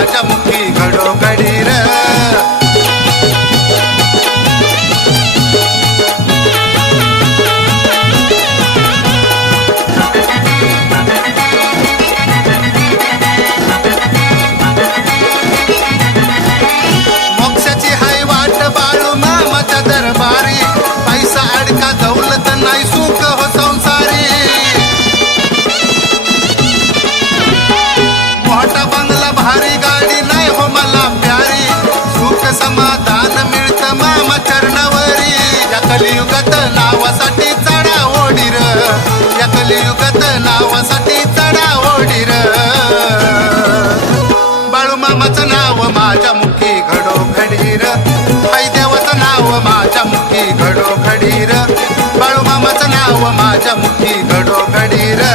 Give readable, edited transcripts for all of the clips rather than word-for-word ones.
माझ्या मुखी घडोघडी र मोक्षाची हाय वाट बाळू मामाच्या दरबारी पैसा अडका दौलत नाही सुख हो संसारी मोठा बंगला भारी गाडी नाही हो मला प्यारी सुख समाधान मिळतं मामा चरणावरी या कलियुगात नावासाठी चढा ओढी र या कलियुगात नावासाठी चढा ओढी र बाळू मामाचं नाव माझ्या मुखी घडोघडी र आई देवाचं नाव माझ्या मुखी घडोघडी र बाळू मामाचं नाव माझ्या मुखी घडोघडी र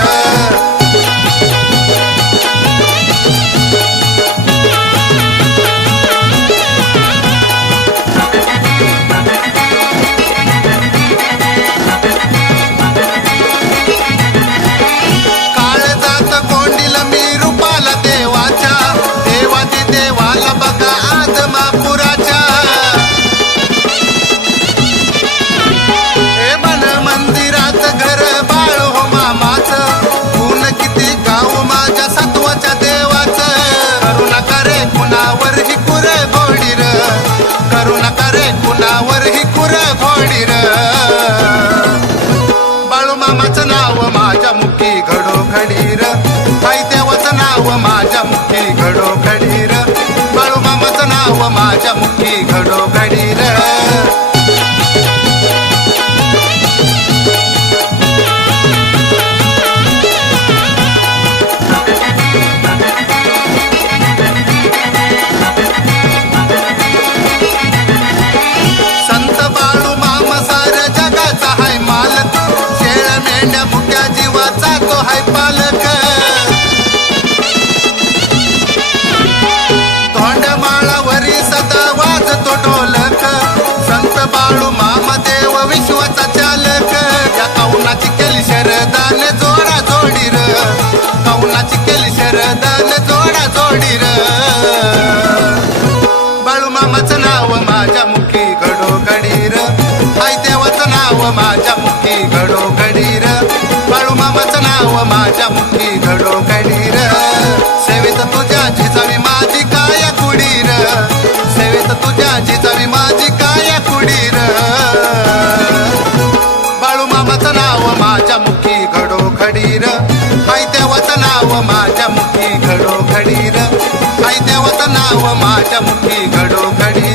कुणावरही कुर घोडी र बाळू मामाचं नाव माझ्या मुखी घडोघडी र आई देवाचं नाव माझ्या मुखी घडोघडी र बाळू मामाचं नाव माझ्या मुखी घडोघडी र बाळू मामा देव विश्वाचा चालक या कौनाची केली शरदान जोडा जोडी र कौनाची केली शरदान जोडा जोडी र बाळू मामाचं नाव माझ्या मुखी घडोघडी र आई देवाचं नाव माझ्या मुखी घडोघडी र बाळू मामाचं नाव माझ्या मुखी घडोघडी र सेवेत तुझ्या जिजावी माझी काय कुडी र सेवेत तुझ्या जिजावी माझी काय कुडी र बाळू मामाचं नाव माझ्या मुखी घडोघडी र आई देवाचं नाव माझ्या मुखी घडोघडी र आई देवाचं नाव माझ्या मुखी घडोघडी